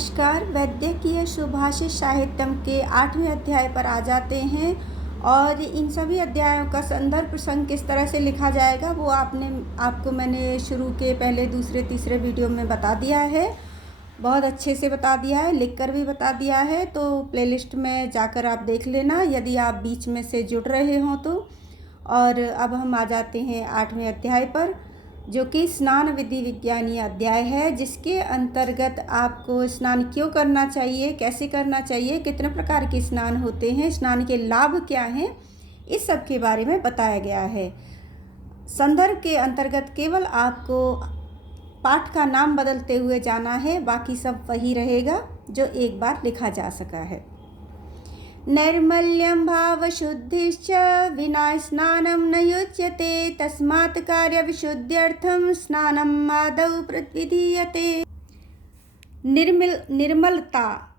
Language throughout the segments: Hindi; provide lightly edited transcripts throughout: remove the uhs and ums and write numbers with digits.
नमस्कार। वैद्यकीय सुभाषित साहित्यम के 8वें अध्याय पर आ जाते हैं और इन सभी अध्यायों का संदर्भ प्रसंग किस तरह से लिखा जाएगा वो आपको मैंने शुरू के पहले दूसरे तीसरे वीडियो में बता दिया है। बहुत अच्छे से बता दिया है, लिखकर भी बता दिया है। तो प्लेलिस्ट में जाकर आप देख लेना यदि आप बीच में से जुड़ रहे हों तो। और अब हम आ जाते हैं 8वें अध्याय पर, जो कि स्नान विधि विज्ञानी अध्याय है, जिसके अंतर्गत आपको स्नान क्यों करना चाहिए, कैसे करना चाहिए, कितने प्रकार के स्नान होते हैं, स्नान के लाभ क्या हैं, इस सब के बारे में बताया गया है। संदर्भ के अंतर्गत केवल आपको पाठ का नाम बदलते हुए जाना है, बाकी सब वही रहेगा जो एक बार लिखा जा सका है। नैर्मल्यं भावशुद्धिश्च विना स्नानं न युज्यते, तस्मात् कार्यविशुद्ध्यर्थं स्नानम् आदौ विधीयते। निर्मलता,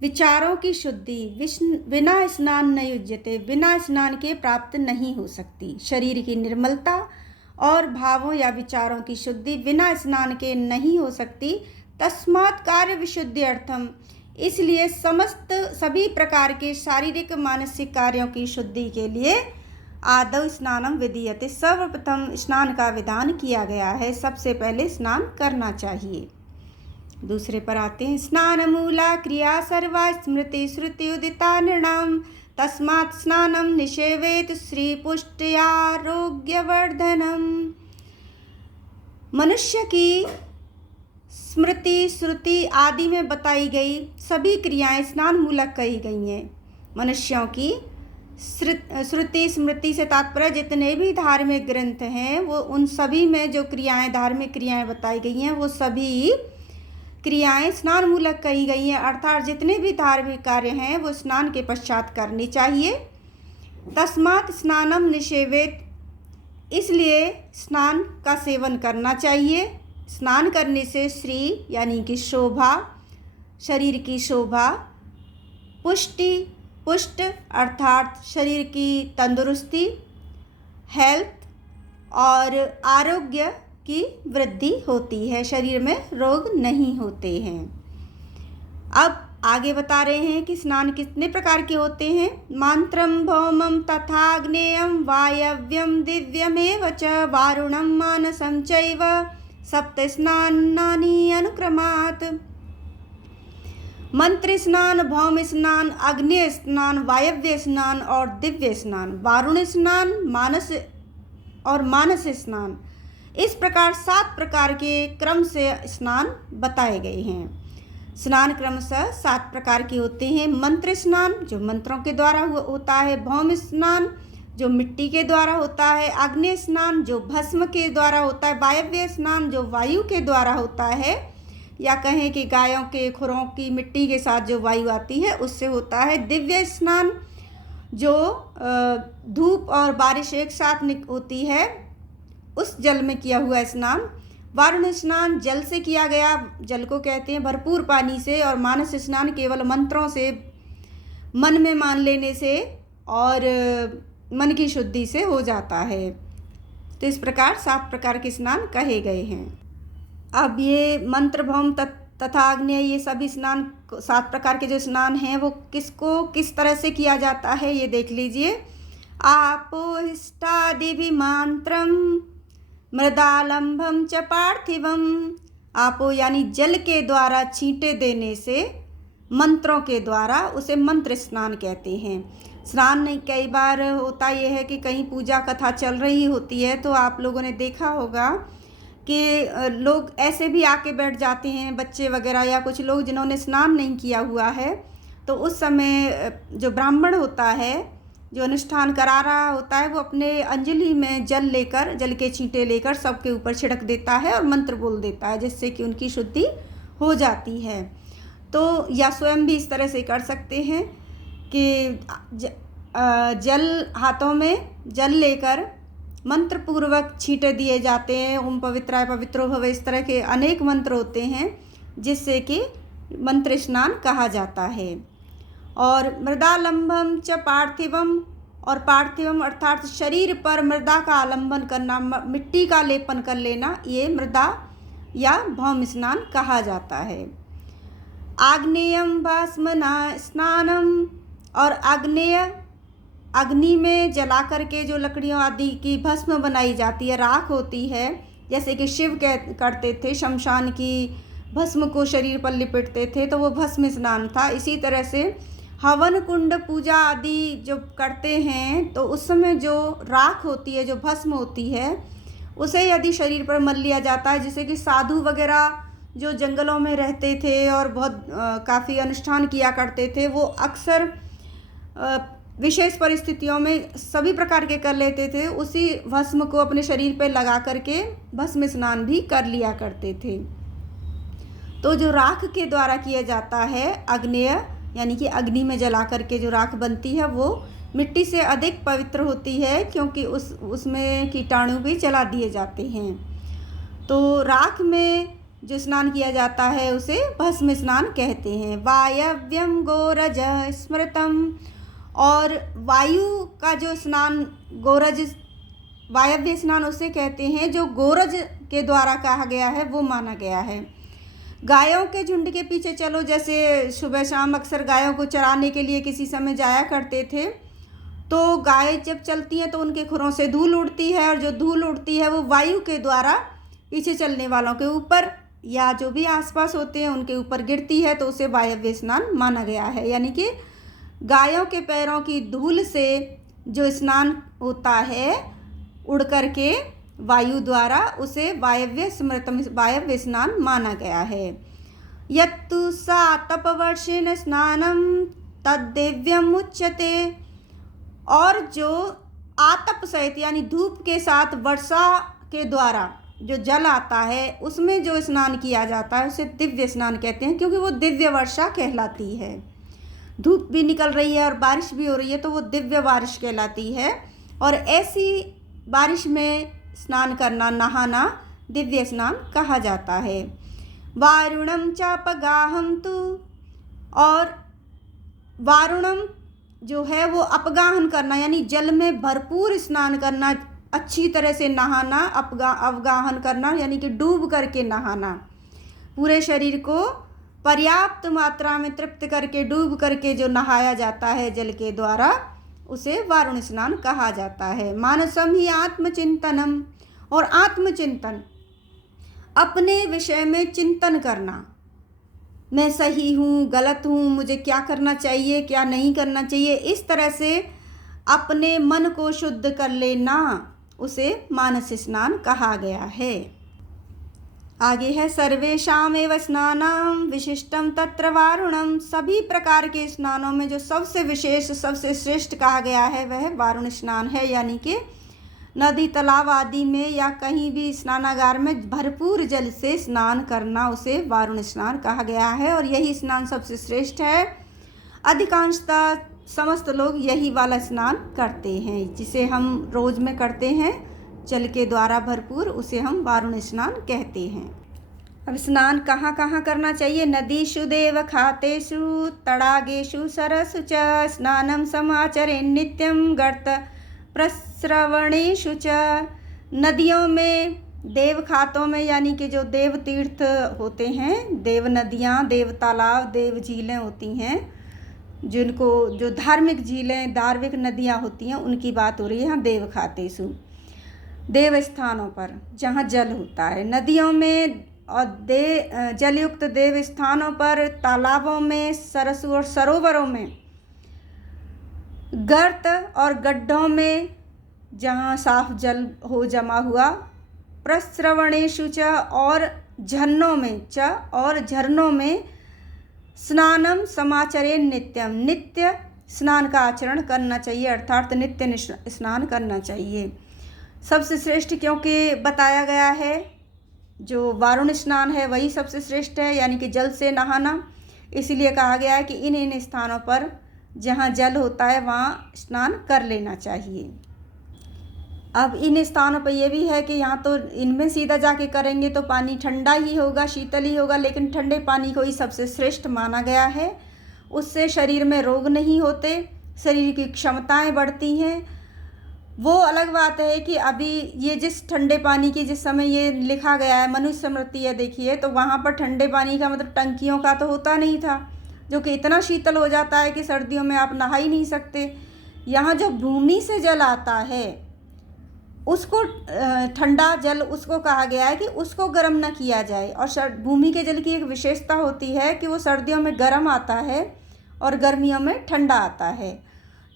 विचारों की शुद्धि बिना स्नान न युज्यते, बिना स्नान के प्राप्त नहीं हो सकती। शरीर की निर्मलता और भावों या विचारों की शुद्धि बिना स्नान के नहीं हो सकती। तस्मात् कार्य विशुद्ध्यर्थम, इसलिए सभी प्रकार के शारीरिक मानसिक कार्यों की शुद्धि के लिए आदौ स्नानम विधीयते, सर्वप्रथम स्नान का विधान किया गया है। सबसे पहले स्नान करना चाहिए। दूसरे पर आते हैं। स्नान मूला क्रिया सर्वा स्मृति श्रुति उदिता नृणाम, तस्मात् स्नानम निषेवेत श्री पुष्ट्यारोग्यवर्धनम। मनुष्य की स्मृति श्रुति आदि में बताई गई सभी क्रियाएं स्नान मूलक कही गई हैं। मनुष्यों की श्रुति स्मृति से तात्पर्य जितने भी धार्मिक ग्रंथ हैं वो उन सभी में जो क्रियाएं धार्मिक क्रियाएं बताई गई हैं वो सभी क्रियाएं स्नान मूलक कही गई हैं, अर्थात जितने भी धार्मिक कार्य हैं वो स्नान के पश्चात करनी चाहिए। तस्मात् स्नानम निषेवेत, इसलिए स्नान का सेवन करना चाहिए। स्नान करने से श्री यानी कि शोभा, शरीर की शोभा, पुष्ट अर्थात शरीर की तंदुरुस्ती, हेल्थ और आरोग्य की वृद्धि होती है, शरीर में रोग नहीं होते हैं। अब आगे बता रहे हैं कि स्नान कितने प्रकार के होते हैं। मांत्रम भौमम तथाग्नेयम वायव्यम दिव्यमेव च वारुणम मानसम चैव सप्त स्नानानि अनुक्रमात्। मंत्र स्नान, भौम स्नान, अग्नेय स्नान, वायव्य स्नान और दिव्य स्नान, वारुण स्नान, मानस स्नान, इस प्रकार 7 प्रकार के क्रम से स्नान बताए गए हैं। स्नान क्रमशः 7 प्रकार के होते हैं। मंत्र स्नान जो मंत्रों के द्वारा होता है, भौम स्नान जो मिट्टी के द्वारा होता है, अग्नि स्नान जो भस्म के द्वारा होता है, वायव्य स्नान जो वायु के द्वारा होता है, या कहें कि गायों के खुरों की मिट्टी के साथ जो वायु आती है उससे होता है। दिव्य स्नान जो धूप और बारिश एक साथ होती है उस जल में किया हुआ स्नान। वारुण स्नान जल से किया गया, जल को कहते हैं भरपूर पानी से। और मानस स्नान केवल मंत्रों से, मन में मान लेने से और मन की शुद्धि से हो जाता है। तो इस प्रकार 7 प्रकार के स्नान कहे गए हैं। अब ये मंत्र, भौम तथा अग्नेय, ये सभी स्नान 7 प्रकार के जो स्नान हैं वो किस तरह से किया जाता है ये देख लीजिए। आपोहिष्टादिभि मंत्रम मृदालंभम च पार्थिवम, आपो यानी जल के द्वारा छींटे देने से, मंत्रों के द्वारा, उसे मंत्र स्नान कहते हैं। स्नान नहीं, कई बार होता यह है कि कहीं पूजा कथा चल रही होती है तो आप लोगों ने देखा होगा कि लोग ऐसे भी आके बैठ जाते हैं, बच्चे वगैरह या कुछ लोग जिन्होंने स्नान नहीं किया हुआ है। तो उस समय जो ब्राह्मण होता है, जो अनुष्ठान करा रहा होता है, वो अपने अंजलि में जल के छींटे लेकर सबके ऊपर छिड़क देता है और मंत्र बोल देता है, जिससे कि उनकी शुद्धि हो जाती है। तो या स्वयं भी इस तरह से कर सकते हैं कि हाथों में जल लेकर मंत्र पूर्वक छींटे दिए जाते हैं। ओम पवित्राय पवित्रो भव, इस तरह के अनेक मंत्र होते हैं जिससे कि मंत्र स्नान कहा जाता है। और मृदालंबम च पार्थिवम, और पार्थिवम अर्थात शरीर पर मृदा का आलंबन करना, मिट्टी का लेपन कर लेना, ये मृदा या भौम स्नान कहा जाता है। आग्नेयम भस्मना स्नानम, और आग्नेय अग्नि में जला करके जो लकड़ियों आदि की भस्म बनाई जाती है, राख होती है, जैसे कि शिव करते थे, शमशान की भस्म को शरीर पर लिपटते थे, तो वो भस्म स्नान था। इसी तरह से हवन कुंड पूजा आदि जो करते हैं तो उस समय जो राख होती है, जो भस्म होती है, उसे यदि शरीर पर मल लिया जाता है, जैसे कि साधु वगैरह जो जंगलों में रहते थे और बहुत काफ़ी अनुष्ठान किया करते थे, वो अक्सर विशेष परिस्थितियों में सभी प्रकार के कर लेते थे, उसी भस्म को अपने शरीर पर लगा करके भस्म स्नान भी कर लिया करते थे। तो जो राख के द्वारा किया जाता है अग्नेय, यानी कि अग्नि में जला करके जो राख बनती है, वो मिट्टी से अधिक पवित्र होती है, क्योंकि उसमें कीटाणु भी जला दिए जाते हैं। तो राख में जो स्नान किया जाता है उसे भस्म स्नान कहते हैं। वायव्यम गोरज स्मृतम, और वायु का जो स्नान गोरज, वायव्य स्नान उसे कहते हैं जो गोरज के द्वारा कहा गया है, वो माना गया है। गायों के झुंड के पीछे चलो, जैसे सुबह शाम अक्सर गायों को चराने के लिए किसी समय जाया करते थे, तो गाय जब चलती हैं तो उनके खुरों से धूल उड़ती है, और जो धूल उड़ती है वो वायु के द्वारा पीछे चलने वालों के ऊपर या जो भी आसपास होते हैं उनके ऊपर गिरती है, तो उसे वायव्य स्नान माना गया है। यानी कि गायों के पैरों की धूल से जो स्नान होता है उड़ करके वायु द्वारा, उसे वायव्य स्मृतम, वायव्य स्नान माना गया है। यत्तु सा तपवर्षेण स्नानम तद्दिव्यम उच्यते, और जो आतप सहित यानी धूप के साथ वर्षा के द्वारा जो जल आता है उसमें जो स्नान किया जाता है उसे दिव्य स्नान कहते हैं, क्योंकि वो दिव्य वर्षा कहलाती है। धूप भी निकल रही है और बारिश भी हो रही है तो वो दिव्य बारिश कहलाती है, और ऐसी बारिश में स्नान करना, नहाना दिव्य स्नान कहा जाता है। वारुणम चापगाहम तु, और वारुणम जो है वो अपगाहन करना, यानी जल में भरपूर स्नान करना, अच्छी तरह से नहाना, अवगाहन करना, यानी कि डूब करके नहाना, पूरे शरीर को पर्याप्त मात्रा में तृप्त करके डूब करके जो नहाया जाता है जल के द्वारा, उसे वारुण स्नान कहा जाता है। मानसम ही आत्मचिंतनम, और आत्मचिंतन, अपने विषय में चिंतन करना, मैं सही हूँ, गलत हूँ, मुझे क्या करना चाहिए, क्या नहीं करना चाहिए, इस तरह से अपने मन को शुद्ध कर लेना, उसे मानस स्नान कहा गया है। आगे है सर्वेषाम एव स्नानाम विशिष्टम तत्र वारुणम, सभी प्रकार के स्नानों में जो सबसे विशेष, सबसे श्रेष्ठ कहा गया है वह वारुण स्नान है। यानी कि नदी, तालाब आदि में या कहीं भी स्नानागार में भरपूर जल से स्नान करना, उसे वारुण स्नान कहा गया है, और यही स्नान सबसे श्रेष्ठ है। अधिकांशतः समस्त लोग यही वाला स्नान करते हैं, जिसे हम रोज में करते हैं जल के द्वारा भरपूर, उसे हम वारुण स्नान कहते हैं। अब स्नान कहाँ कहाँ करना चाहिए? नदीषु देव खातेषु तडागेषु सरसु च स्नानं समाचरेन् नित्यं गर्त प्रस्रवणेषु च। नदियों में, देव खातों में, यानी कि जो देव तीर्थ होते हैं, देव नदियाँ, देव तालाब, देव झीलें होती हैं, जिनको जो धार्मिक झीलें, धार्मिक नदियाँ होती हैं, उनकी बात हो रही है यहाँ देव खातेषु, देव स्थानों पर जहाँ जल होता है। नदियों में और जलयुक्त देव स्थानों पर, तालाबों में, सरसों और सरोवरों में, गर्त और गड्ढों में जहाँ साफ जल हो जमा हुआ, प्रस्रवणेषु च, और झरनों में, च और झरनों में, स्नानम समाचरेन् नित्यम, नित्य स्नान का आचरण करना चाहिए, अर्थात नित्य स्नान करना चाहिए। सबसे श्रेष्ठ क्योंकि बताया गया है, जो वारुण स्नान है वही सबसे श्रेष्ठ है, यानी कि जल से नहाना, इसीलिए कहा गया है कि इन स्थानों पर जहाँ जल होता है वहाँ स्नान कर लेना चाहिए। अब इन स्थानों पर यह भी है कि यहाँ तो इनमें सीधा जाके करेंगे तो पानी ठंडा ही होगा, शीतल ही होगा, लेकिन ठंडे पानी को ही सबसे श्रेष्ठ माना गया है। उससे शरीर में रोग नहीं होते, शरीर की क्षमताएं बढ़ती हैं, वो अलग बात है कि अभी ये जिस ठंडे पानी की जिस समय ये लिखा गया है मनुष्य स्मृति है, देखिए तो वहाँ पर ठंडे पानी का मतलब टंकियों का तो होता नहीं था, जो कि इतना शीतल हो जाता है कि सर्दियों में आप नहा ही नहीं सकते। यहाँ जो भूमि से जल आता है उसको ठंडा जल उसको कहा गया है कि उसको गर्म न किया जाए। और भूमि के जल की एक विशेषता होती है कि वो सर्दियों में गर्म आता है और गर्मियों में ठंडा आता है।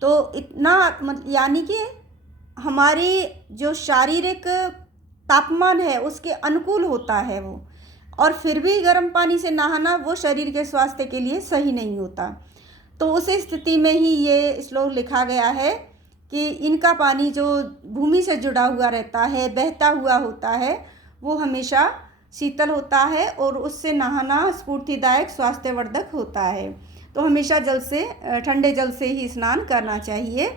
तो इतना यानी कि हमारी जो शारीरिक तापमान है उसके अनुकूल होता है वो, और फिर भी गर्म पानी से नहाना वो शरीर के स्वास्थ्य के लिए सही नहीं होता। तो उस स्थिति में ही ये श्लोक लिखा गया है कि इनका पानी जो भूमि से जुड़ा हुआ रहता है, बहता हुआ होता है, वो हमेशा शीतल होता है और उससे नहाना स्फूर्तिदायक स्वास्थ्यवर्धक होता है। तो हमेशा जल से ठंडे जल से ही स्नान करना चाहिए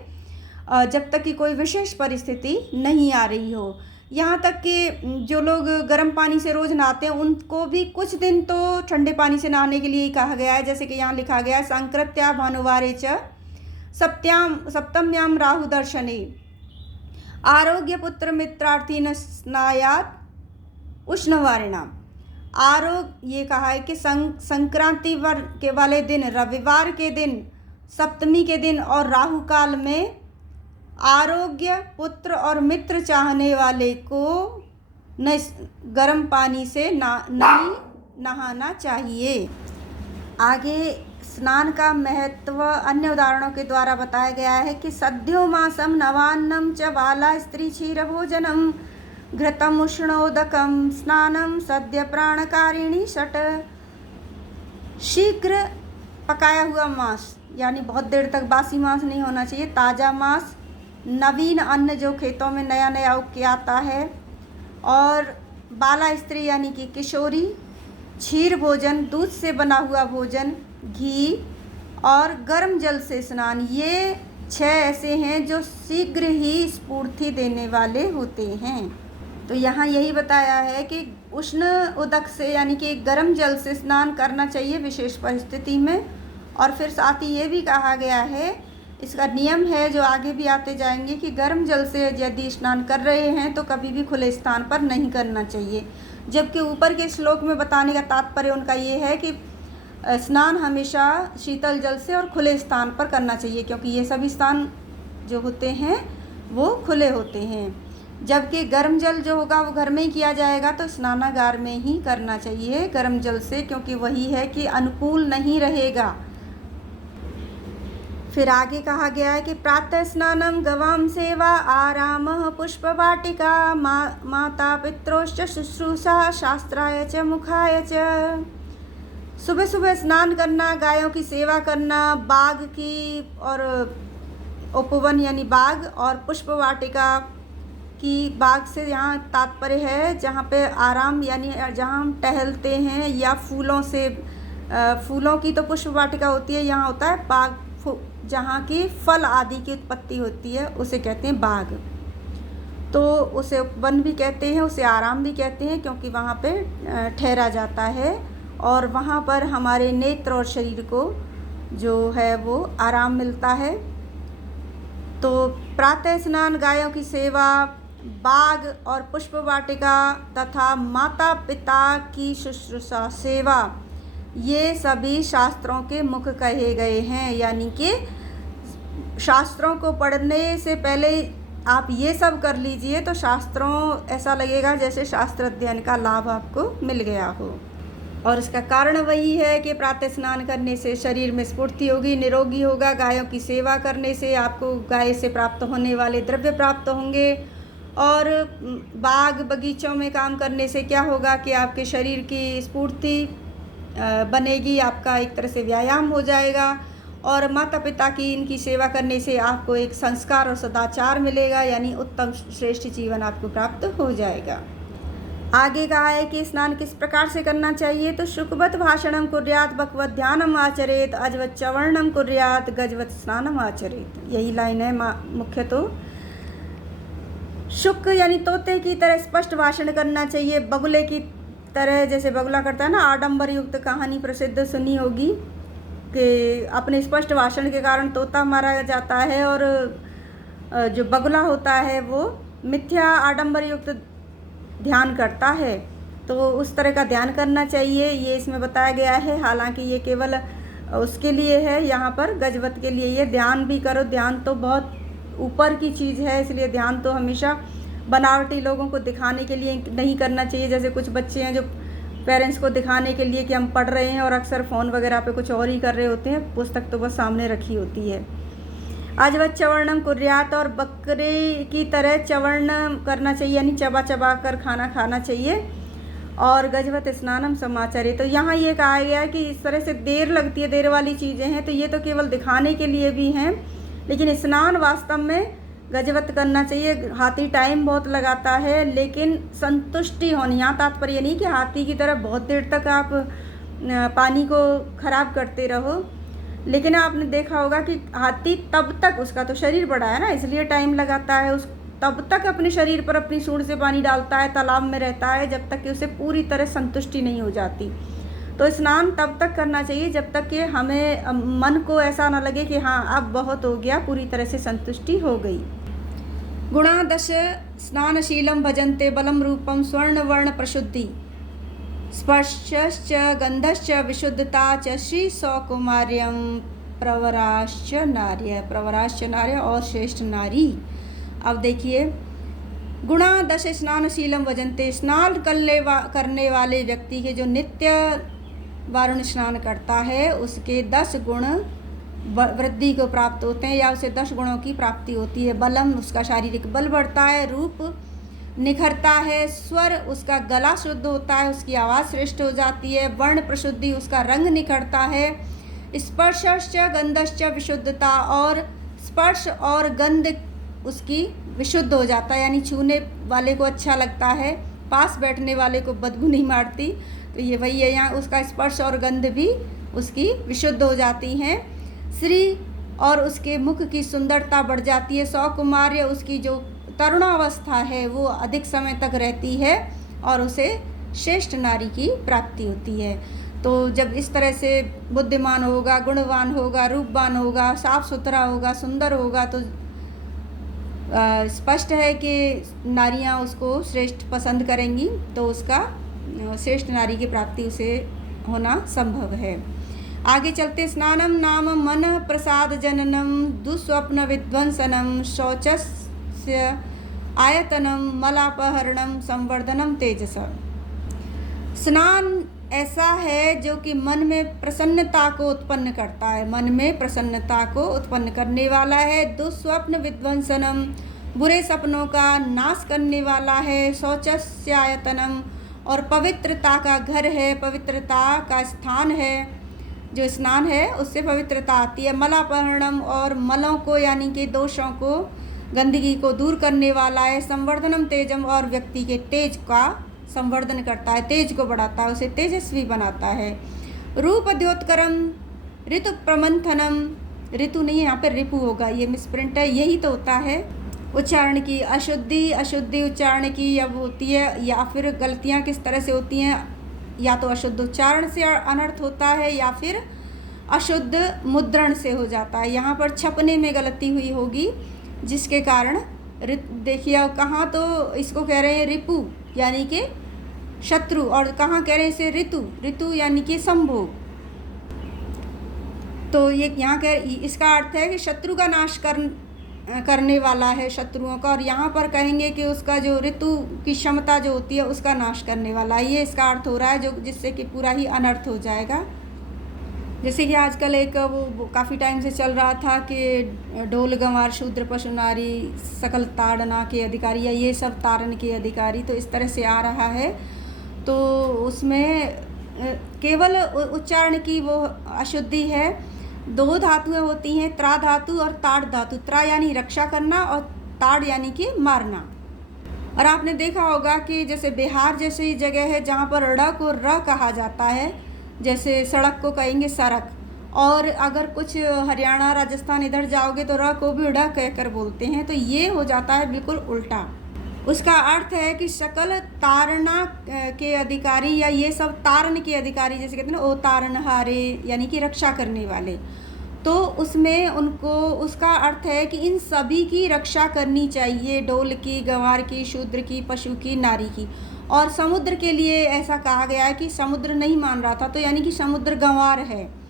जब तक कि कोई विशेष परिस्थिति नहीं आ रही हो। यहाँ तक कि जो लोग गर्म पानी से रोज़ नहाते हैं उनको भी कुछ दिन तो ठंडे पानी से नहाने के लिए ही कहा गया है। जैसे कि यहाँ लिखा गया है संकृत्या भानुवारे च सप्तम्याम राहु दर्शने आरोग्य पुत्र मित्रार्थी न स्नायात उष्णवारिणाम। ये कहा है कि संक्रांति के वाले दिन, रविवार के दिन, सप्तमी के दिन और राहु काल में आरोग्य पुत्र और मित्र चाहने वाले को न गर्म पानी से नहीं नहाना चाहिए। आगे स्नान का महत्व अन्य उदाहरणों के द्वारा बताया गया है कि सद्यो मासम नवान्नम च बाला स्त्री क्षीर भोजनम घृतम उष्णोदकम स्नानम सद्य प्राणकारिणी षट। शीघ्र पकाया हुआ मांस, यानी बहुत देर तक बासी मांस नहीं होना चाहिए, ताज़ा मांस, नवीन अन्न जो खेतों में नया नया उग के आता है, और बाला स्त्री यानी कि किशोरी, क्षीर भोजन दूध से बना हुआ भोजन, घी और गर्म जल से स्नान। ये 6 ऐसे हैं जो शीघ्र ही स्फूर्ति देने वाले होते हैं। तो यहाँ यही बताया है कि उष्ण उदक से यानी कि गर्म जल से स्नान करना चाहिए विशेष परिस्थिति में। और फिर साथ ही ये भी कहा गया है, इसका नियम है जो आगे भी आते जाएंगे, कि गर्म जल से यदि स्नान कर रहे हैं तो कभी भी खुले स्थान पर नहीं करना चाहिए। जबकि ऊपर के श्लोक में बताने का तात्पर्य उनका ये है कि स्नान हमेशा शीतल जल से और खुले स्थान पर करना चाहिए, क्योंकि ये सभी स्थान जो होते हैं वो खुले होते हैं। जबकि गर्म जल जो होगा वो घर में ही किया जाएगा, तो स्नानागार में ही करना चाहिए गर्म जल से, क्योंकि वही है कि अनुकूल नहीं रहेगा। फिर आगे कहा गया है कि प्रातः स्नानम गवाम सेवा आरामः पुष्पवाटिका माता पित्रोश्च शुश्रूषा शास्त्राय च मुखाय च। सुबह सुबह स्नान करना, गायों की सेवा करना, बाग की और उपवन यानी बाग और पुष्पवाटिका की, बाग से यहाँ तात्पर्य है जहाँ पे आराम यानी जहाँ हम टहलते हैं, या फूलों की तो पुष्पवाटिका होती है, यहाँ होता है बाग जहाँ की फल आदि की उत्पत्ति होती है, उसे कहते हैं बाग। तो उसे वन भी कहते हैं, उसे आराम भी कहते हैं, क्योंकि वहाँ पे ठहरा जाता है और वहाँ पर हमारे नेत्र और शरीर को जो है वो आराम मिलता है। तो प्रातः स्नान, गायों की सेवा, बाग और पुष्पवाटिका तथा माता पिता की शुश्रूषा सेवा, ये सभी शास्त्रों के मुख कहे गए हैं। यानी कि शास्त्रों को पढ़ने से पहले आप ये सब कर लीजिए तो शास्त्रों ऐसा लगेगा जैसे शास्त्र अध्ययन का लाभ आपको मिल गया हो। और इसका कारण वही है कि प्रातः स्नान करने से शरीर में स्फूर्ति होगी, निरोगी होगा। गायों की सेवा करने से आपको गाय से प्राप्त होने वाले द्रव्य प्राप्त होंगे, और बाग बगीचों में काम करने से क्या होगा कि आपके शरीर की स्फूर्ति बनेगी, आपका एक तरह से व्यायाम हो जाएगा। और माता पिता की इनकी सेवा करने से आपको एक संस्कार और सदाचार मिलेगा, यानी उत्तम श्रेष्ठ जीवन आपको प्राप्त हो जाएगा। आगे कहा है कि स्नान किस प्रकार से करना चाहिए, तो शुकवत भाषणम कुर्यात बकवत ध्यानम आचरेत अजवत चवर्णम कुर्यात गजवत स्नानम आचरेत। यही लाइन है मुख्य। तो शुक यानी तोते की तरह स्पष्ट भाषण करना चाहिए, बगुले की तरह जैसे बगुला करता है ना। आडंबर युक्त कहानी प्रसिद्ध सुनी होगी कि अपने स्पष्ट भाषण के कारण तोता मारा जाता है और जो बगुला होता है वो मिथ्या आडंबर युक्त ध्यान करता है, तो उस तरह का ध्यान करना चाहिए, ये इसमें बताया गया है। हालांकि ये केवल उसके लिए है, यहाँ पर गजवत के लिए ये ध्यान भी करो। ध्यान तो बहुत ऊपर की चीज़ है, इसलिए ध्यान तो हमेशा बनावटी लोगों को दिखाने के लिए नहीं करना चाहिए। जैसे कुछ बच्चे हैं जो पेरेंट्स को दिखाने के लिए कि हम पढ़ रहे हैं और अक्सर फ़ोन वगैरह पे कुछ और ही कर रहे होते हैं, पुस्तक तो बस सामने रखी होती है। अजवत चवर्णम कुर्यात, और बकरे की तरह चवर्ण करना चाहिए, यानी चबा चबा कर खाना खाना चाहिए। और गजवत स्नानम समाचार्य, तो यहाँ ये कहा गया है कि इस तरह से देर लगती है, देर वाली चीज़ें हैं, तो ये तो केवल दिखाने के लिए भी हैं, लेकिन स्नान वास्तव में गजवत करना चाहिए। हाथी टाइम बहुत लगाता है, लेकिन संतुष्टि होनी, यहाँ तात्पर्य नहीं कि हाथी की तरह बहुत देर तक आप पानी को खराब करते रहो, लेकिन आपने देखा होगा कि हाथी तब तक, उसका तो शरीर बड़ा है ना, इसलिए टाइम लगाता है, उस तब तक अपने शरीर पर अपनी सूंड से पानी डालता है, तालाब में रहता है, जब तक कि उसे पूरी तरह संतुष्टि नहीं हो जाती। तो स्नान तब तक करना चाहिए जब तक कि हमें मन को ऐसा ना लगे कि हाँ अब बहुत हो गया, पूरी तरह से संतुष्टि हो गई। गुणादश स्नानशीलम भजन्ते बलम रूपम स्वर्ण वर्ण प्रशुद्धि स्पर्शश्च गंधश्च विशुद्धता च श्री सौकुमार्यम प्रवराश्च नार्य और श्रेष्ठ नारी। अब देखिए, गुणादश स्नानशीलम भजन्ते, स्नान करने वाले व्यक्ति के जो नित्य वारुण स्नान करता है उसके 10 गुण वृद्धि को प्राप्त होते हैं, या उसे 10 गुणों की प्राप्ति होती है। बलम, उसका शारीरिक बल बढ़ता है, रूप निखरता है, स्वर, उसका गला शुद्ध होता है, उसकी आवाज़ श्रेष्ठ हो जाती है, वर्ण प्रशुद्धि, उसका रंग निखरता है, स्पर्शश्च गंधश्च विशुद्धता, और स्पर्श और गंध उसकी विशुद्ध हो जाता है, यानी छूने वाले को अच्छा लगता है, पास बैठने वाले को बदबू नहीं मारती, तो ये वही है, यहाँ उसका स्पर्श और गंध भी उसकी विशुद्ध हो जाती हैं। श्री, और उसके मुख की सुंदरता बढ़ जाती है। सौकुमार्य, उसकी जो तरुणावस्था है वो अधिक समय तक रहती है, और उसे श्रेष्ठ नारी की प्राप्ति होती है। तो जब इस तरह से बुद्धिमान होगा, गुणवान होगा, रूपवान होगा, साफ सुथरा होगा, सुंदर होगा, तो स्पष्ट है कि नारियां उसको श्रेष्ठ पसंद करेंगी, तो उसका श्रेष्ठ नारी की प्राप्ति उसे होना संभव है। आगे चलते, स्नानम नाम मन प्रसाद जननम दुस्वप्न विध्वंसनम शौचस्य आयतनम मलापहरणम संवर्धनम तेजस। स्नान ऐसा है जो कि मन में प्रसन्नता को उत्पन्न करता है, मन में प्रसन्नता को उत्पन्न करने वाला है। दुस्वप्न विध्वंसनम, बुरे सपनों का नाश करने वाला है। शौचस्यायतनम, और पवित्रता का घर है, पवित्रता का स्थान है। जो स्नान है उससे पवित्रता आती है। मलापहरणम, और मलों को यानी कि दोषों को, गंदगी को दूर करने वाला है। संवर्धनम तेजम, और व्यक्ति के तेज का संवर्धन करता है, तेज को बढ़ाता है, उसे तेजस्वी बनाता है। रूप द्योतकरम ऋतु प्रमंथनम, ऋतु नहीं है यहाँ पर रिपु होगा, ये मिसप्रिंट है, यही तो होता है। उच्चारण की अशुद्धि उच्चारण की अब होती है, या फिर गलतियाँ किस तरह से होती हैं, या तो अशुद्ध उच्चारण से अनर्थ होता है, या फिर अशुद्ध मुद्रण से हो जाता है। यहाँ पर छपने में गलती हुई होगी, जिसके कारण देखिए अब कहाँ तो इसको कह रहे हैं रिपु यानी कि शत्रु, और कहाँ कह रहे हैं इसे ऋतु यानी कि संभोग। तो ये यहाँ इसका अर्थ है कि शत्रु का नाश करने वाला है, शत्रुओं का, और यहाँ पर कहेंगे कि उसका जो ऋतु की क्षमता जो होती है उसका नाश करने वाला है, ये इसका अर्थ हो रहा है, जो जिससे कि पूरा ही अनर्थ हो जाएगा। जैसे कि आजकल एक वो काफ़ी टाइम से चल रहा था कि ढोल गंवार शूद्र पशु नारी सकल ताड़ना के अधिकारी, या ये सब तारण के अधिकारी, तो इस तरह से आ रहा है। तो उसमें केवल उच्चारण की वो अशुद्धि है। 2 धातुएं होती हैं, त्रा धातु और ताड़ धातु। त्रा यानी रक्षा करना, और ताड़ यानी कि मारना। और आपने देखा होगा कि जैसे बिहार जैसी जगह है जहाँ पर ड़ को र कहा जाता है, जैसे सड़क को कहेंगे सड़क, और अगर कुछ हरियाणा राजस्थान इधर जाओगे तो र को भी ड़ कहकर बोलते हैं, तो ये हो जाता है बिल्कुल उल्टा। उसका अर्थ है कि सकल तारणा के अधिकारी, या ये सब तारण के अधिकारी, जैसे कहते हैं ना, ओ तारणहारे यानी कि रक्षा करने वाले। तो उसमें उनको उसका अर्थ है कि इन सभी की रक्षा करनी चाहिए, ढोल की, गंवार की, शूद्र की, पशु की, नारी की। और समुद्र के लिए ऐसा कहा गया है कि समुद्र नहीं मान रहा था, तो यानी कि समुद्र गंवार है।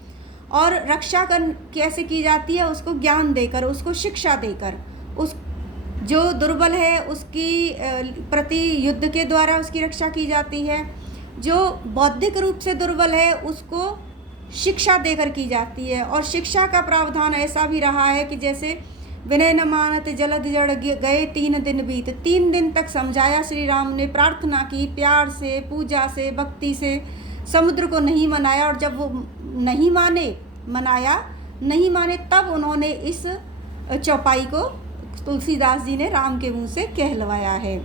और रक्षा कैसे की जाती है? उसको ज्ञान देकर, उसको शिक्षा देकर, उस जो दुर्बल है उसकी प्रति युद्ध के द्वारा उसकी रक्षा की जाती है। जो बौद्धिक रूप से दुर्बल है उसको शिक्षा देकर की जाती है। और शिक्षा का प्रावधान ऐसा भी रहा है कि जैसे विनय न मानत जलद जड़ गए 3 दिन बीत, 3 दिन तक समझाया श्री राम ने, प्रार्थना की प्यार से, पूजा से, भक्ति से, समुद्र को नहीं मनाया। और जब वो नहीं माने तब उन्होंने इस चौपाई को तुलसीदास जी ने राम के मुंह से कहलवाया है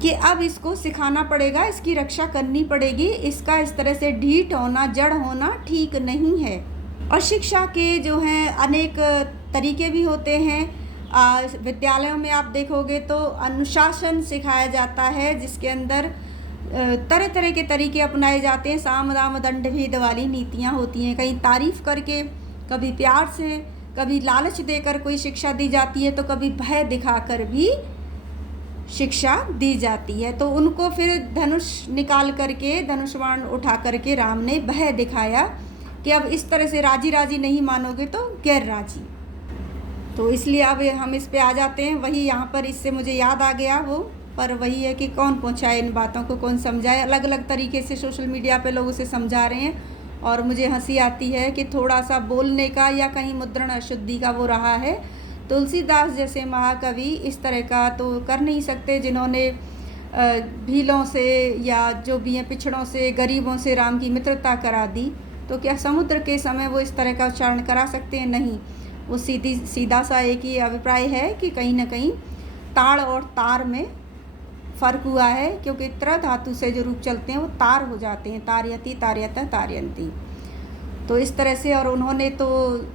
कि अब इसको सिखाना पड़ेगा, इसकी रक्षा करनी पड़ेगी, इसका इस तरह से ढीठ होना, जड़ होना ठीक नहीं है। और शिक्षा के जो हैं अनेक तरीके भी होते हैं। विद्यालयों में आप देखोगे तो अनुशासन सिखाया जाता है, जिसके अंदर तरह तरह के तरीके अपनाए जाते हैं। साम दाम दंड भेद वाली नीतियाँ होती हैं, कहीं तारीफ करके, कभी प्यार से, कभी लालच देकर कोई शिक्षा दी जाती है, तो कभी भय दिखाकर भी शिक्षा दी जाती है। तो उनको फिर धनुष निकाल करके, धनुष बाण उठा करके राम ने भय दिखाया कि अब इस तरह से राजी राजी नहीं मानोगे तो गैर राजी। तो इसलिए अब हम इस पे आ जाते हैं। वही यहाँ पर इससे मुझे याद आ गया वो, पर वही है कि कौन पहुँचाए इन बातों को, कौन समझाए। अलग अलग तरीके से सोशल मीडिया पे लोग उसे समझा रहे हैं और मुझे हंसी आती है कि थोड़ा सा बोलने का या कहीं मुद्रण अशुद्धि का वो रहा है। तुलसीदास जैसे महाकवि इस तरह का तो कर नहीं सकते, जिन्होंने भीलों से या जो भी हैं पिछड़ों से, गरीबों से राम की मित्रता करा दी। तो क्या समुद्र के समय वो इस तरह का उच्चारण करा सकते हैं? नहीं। वो सीधा सा एक ही अभिप्राय है कि कहीं ना कहीं ताड़ और तार में फ़र्क हुआ है, क्योंकि त्र धातु से जो रूप चलते हैं वो तार हो जाते हैं, तारयति, तार्यत, तारयंती। तो इस तरह से। और उन्होंने तो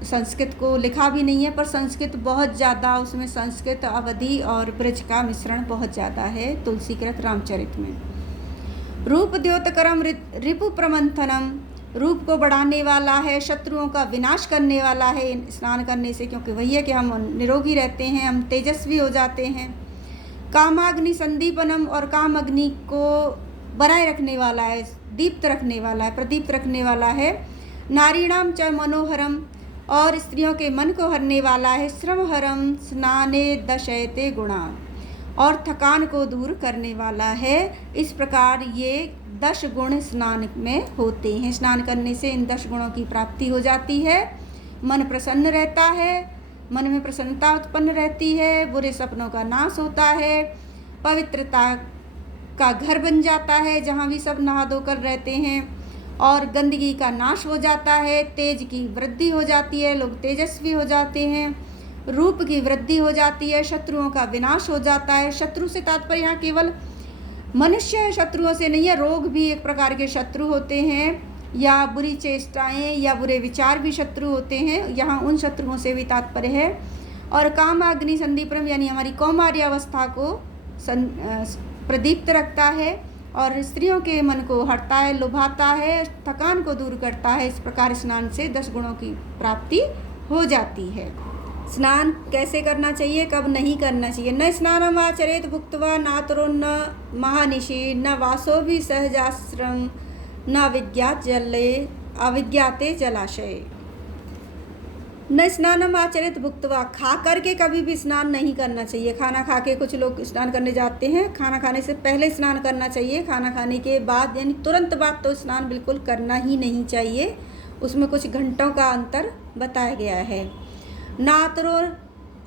संस्कृत को लिखा भी नहीं है, पर संस्कृत बहुत ज़्यादा, उसमें संस्कृत, अवधि और ब्रज का मिश्रण बहुत ज़्यादा है तुलसीकृत रामचरित में। रूप द्योतकरम रिपु प्रमंथनम, रूप को बढ़ाने वाला है, शत्रुओं का विनाश करने वाला है स्नान करने से, क्योंकि वही है कि हम निरोगी रहते हैं, हम तेजस्वी हो जाते हैं। कामाग्नि संदीपनम, और काम अग्नि को बनाए रखने वाला है, दीप्त रखने वाला है, प्रदीप्त रखने वाला है। नारीणाम च मनोहरम, और स्त्रियों के मन को हरने वाला है। श्रमहरम स्नाने दशयते गुणा, और थकान को दूर करने वाला है। इस प्रकार ये 10 गुण स्नान में होते हैं। स्नान करने से इन 10 गुणों की प्राप्ति हो जाती है। मन प्रसन्न रहता है, मन में प्रसन्नता उत्पन्न रहती है, बुरे सपनों का नाश होता है, पवित्रता का घर बन जाता है जहाँ भी सब नहा धोकर रहते हैं, और गंदगी का नाश हो जाता है, तेज की वृद्धि हो जाती है, लोग तेजस्वी हो जाते हैं, रूप की वृद्धि हो जाती है, शत्रुओं का विनाश हो जाता है। शत्रु से तात्पर्य यहाँ केवल मनुष्य शत्रुओं से नहीं है, रोग भी एक प्रकार के शत्रु होते हैं, या बुरी चेष्टाएं या बुरे विचार भी शत्रु होते हैं, यहाँ उन शत्रुओं से भी तात्पर्य है। और कामाग्नि संदीपनम यानी हमारी कौमार्य अवस्था को प्रदीप्त रखता है, और स्त्रियों के मन को हरता है, लुभाता है, थकान को दूर करता है। इस प्रकार स्नान से 10 गुणों की प्राप्ति हो जाती है। स्नान कैसे करना चाहिए, कब नहीं करना चाहिए? न स्नानम आचरेत भुक्त्वा नातरो न महानिशि न वासो भी सहजाश्रम न अविज्ञाते जलाशय। न स्नानम आचरित भुक्त्वा, खा करके कभी भी स्नान नहीं करना चाहिए। खाना खा के कुछ लोग स्नान करने जाते हैं, खाना खाने से पहले स्नान करना चाहिए। खाना खाने के बाद यानी तुरंत बाद तो स्नान बिल्कुल करना ही नहीं चाहिए, उसमें कुछ घंटों का अंतर बताया गया है। नातरो,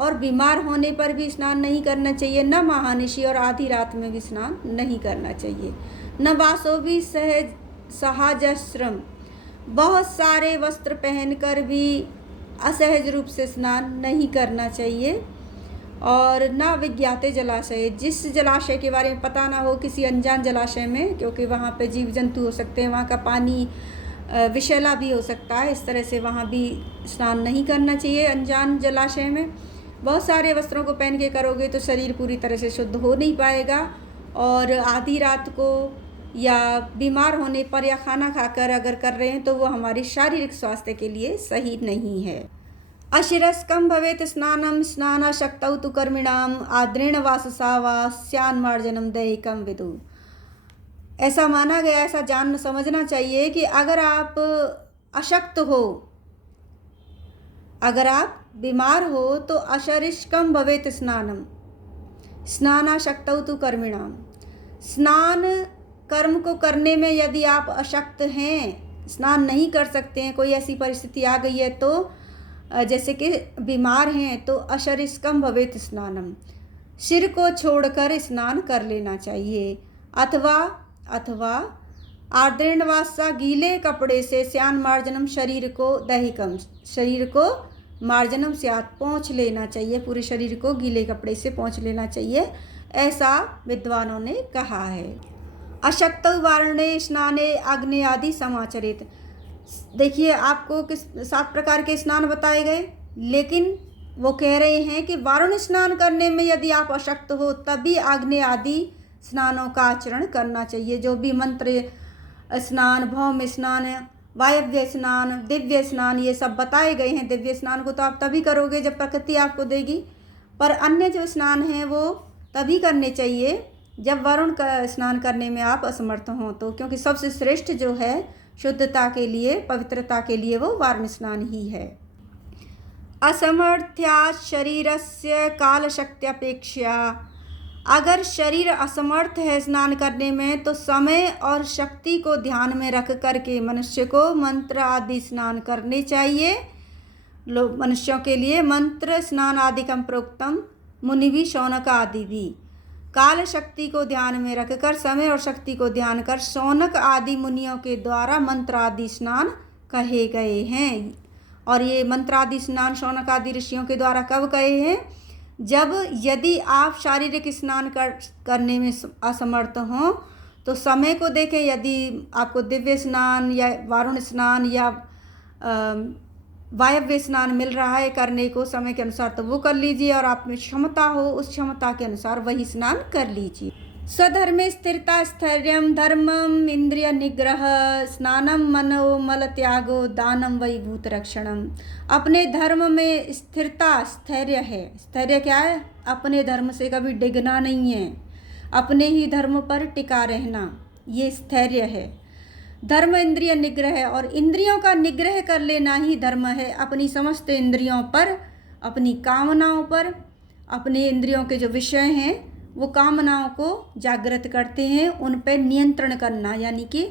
और बीमार होने पर भी स्नान नहीं करना चाहिए। न महानिशी, और आधी रात में भी स्नान नहीं करना चाहिए। न वासो भी सहजाश्रम, बहुत सारे वस्त्र पहनकर भी असहज रूप से स्नान नहीं करना चाहिए। और न विज्ञाते जलाशय, जिस जलाशय के बारे में पता ना हो, किसी अनजान जलाशय में, क्योंकि वहाँ पे जीव जंतु हो सकते हैं, वहाँ का पानी विषैला भी हो सकता है, इस तरह से वहाँ भी स्नान नहीं करना चाहिए अनजान जलाशय में। बहुत सारे वस्त्रों को पहन के करोगे तो शरीर पूरी तरह से शुद्ध हो नहीं पाएगा, और आधी रात को या बीमार होने पर या खाना खाकर अगर कर रहे हैं तो वो हमारे शारीरिक स्वास्थ्य के लिए सही नहीं है। अशिरस्कं भवेत् स्नानं स्नानाशक्तौ तु कर्मिणाम आद्रेण वाससा वा स्यान्मार्जनं दैहिकं विदु। ऐसा माना गया, ऐसा जानना समझना चाहिए कि अगर आप अशक्त हो, अगर आप बीमार हो तो अशरिष्कं भवेत् स्नानम स्नानाशक्तौ तु कर्मिणाम। स्नान कर्म को करने में यदि आप अशक्त हैं, स्नान नहीं कर सकते हैं, कोई ऐसी परिस्थिति आ गई है तो जैसे कि बीमार हैं, तो अशरिष्कं भवेत् स्नानम, सिर को छोड़कर स्नान कर लेना चाहिए। अथवा आर्द्रेण वासा, गीले कपड़े से स्यान मार्जनम, शरीर को दैहिकम, शरीर को मार्जनम स्यात्, पोंछ लेना चाहिए, पूरे शरीर को गीले कपड़े से पोंछ लेना चाहिए, ऐसा विद्वानों ने कहा है। अशक्तौ वारणे स्नाने अग्नि आदि समाचरित। देखिए आपको 7 प्रकार के स्नान बताए गए, लेकिन वो कह रहे हैं कि वारुण स्नान करने में यदि आप अशक्त हो तभी अग्नि आदि स्नानों का आचरण करना चाहिए। जो भी मंत्र स्नान, भौम स्नान, वायव्य स्नान, दिव्य स्नान, ये सब बताए गए हैं। दिव्य स्नान को तो आप तभी करोगे जब प्रकृति आपको देगी, पर अन्य जो स्नान हैं वो तभी करने चाहिए जब वरुण का स्नान करने में आप असमर्थ हों तो, क्योंकि सबसे श्रेष्ठ जो है शुद्धता के लिए, पवित्रता के लिए वो वारुण स्नान ही है। असमर्थ्यात् शरीरस्य कालशक्त्यपेक्षया। अगर शरीर असमर्थ है स्नान करने में तो समय और शक्ति को ध्यान में रख करके मनुष्य को मंत्र आदि स्नान करने चाहिए। लोग मनुष्यों के लिए मंत्र स्नान आदिकम प्रोक्तम, मुनि भी, शौनक आदि भी। काल शक्ति को ध्यान में रखकर, समय और शक्ति को ध्यान कर शौनक आदि मुनियों के द्वारा मंत्र आदि स्नान कहे गए हैं। और ये मंत्र आदि स्नान शौनक आदि ऋषियों के द्वारा कब कहे हैं? जब यदि आप शारीरिक स्नान करने में असमर्थ हों तो समय को देखें। यदि आपको दिव्य स्नान या वारुण स्नान या वायव्य स्नान मिल रहा है करने को समय के अनुसार तो वो कर लीजिए, और आप में क्षमता हो उस क्षमता के अनुसार वही स्नान कर लीजिए। स्वधर्मे स्थिरता स्थैर्यम धर्मम इंद्रिय निग्रह स्नानम मनो मल त्यागो दानम वै भूत रक्षणम। अपने धर्म में स्थिरता, स्थैर्य है। स्थैर्य क्या है? अपने धर्म से कभी डिगना नहीं है, अपने ही धर्म पर टिका रहना, ये स्थैर्य है। धर्म इंद्रिय निग्रह है, और इंद्रियों का निग्रह कर लेना ही धर्म है। अपनी समस्त इंद्रियों पर, अपनी कामनाओं पर, अपने इंद्रियों के जो विषय हैं वो कामनाओं को जागृत करते हैं, उन पर नियंत्रण करना, यानी कि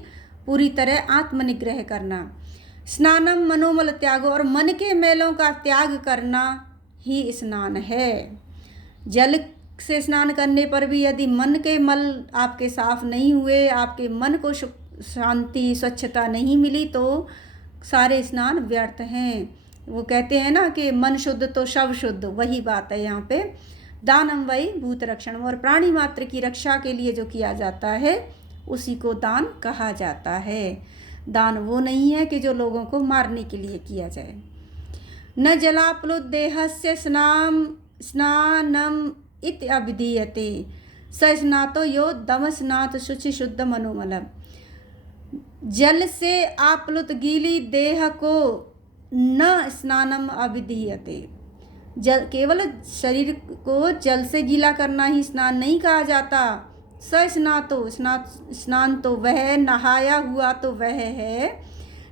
पूरी तरह आत्मनिग्रह करना। स्नानम मनोमल त्यागो, और मन के मैलों का त्याग करना ही स्नान है। जल से स्नान करने पर भी यदि मन के मल आपके साफ नहीं हुए, आपके मन को शांति स्वच्छता नहीं मिली तो सारे स्नान व्यर्थ हैं। वो कहते हैं ना कि मन शुद्ध तो शव शुद्ध, वही बात है यहाँ पे। दानम वै भूत रक्षण, और प्राणी मात्र की रक्षा के लिए जो किया जाता है उसी को दान कहा जाता है। दान वो नहीं है कि जो लोगों को मारने के लिए किया जाए। न जलाप्लुत देहस्य स्नानम इति अभिधीयते स स्नातो यो दम स्नात शुचि शुद्ध मनोमलम। जल से आप्लुत गीली देह को न स्नानम अभिधीयते, जल केवल शरीर को जल से गीला करना ही स्नान नहीं कहा जाता। स्नातो, स्नान तो वह, नहाया हुआ तो वह है।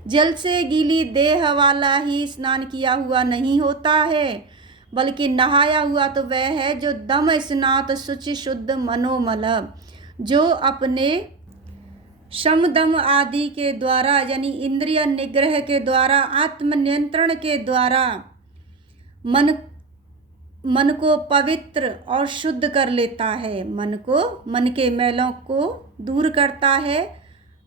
जल से गीली देह वाला ही स्नान किया हुआ नहीं होता है, बल्कि नहाया हुआ तो वह है जो दम स्नात शुचि शुद्ध मनोमल, जो अपने शम दम आदि के द्वारा, यानी इंद्रिय निग्रह के द्वारा, आत्मनियंत्रण के द्वारा मन को पवित्र और शुद्ध कर लेता है। मन के मैलों को दूर करता है,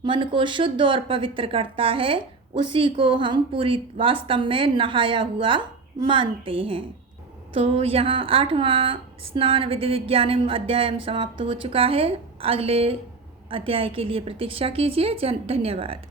मन को शुद्ध और पवित्र करता है, उसी को हम पूरी वास्तव में नहाया हुआ मानते हैं। तो यहाँ 8वां स्नान विधि विज्ञानम अध्याय समाप्त हो चुका है। अगले अध्याय के लिए प्रतीक्षा कीजिए। धन्यवाद।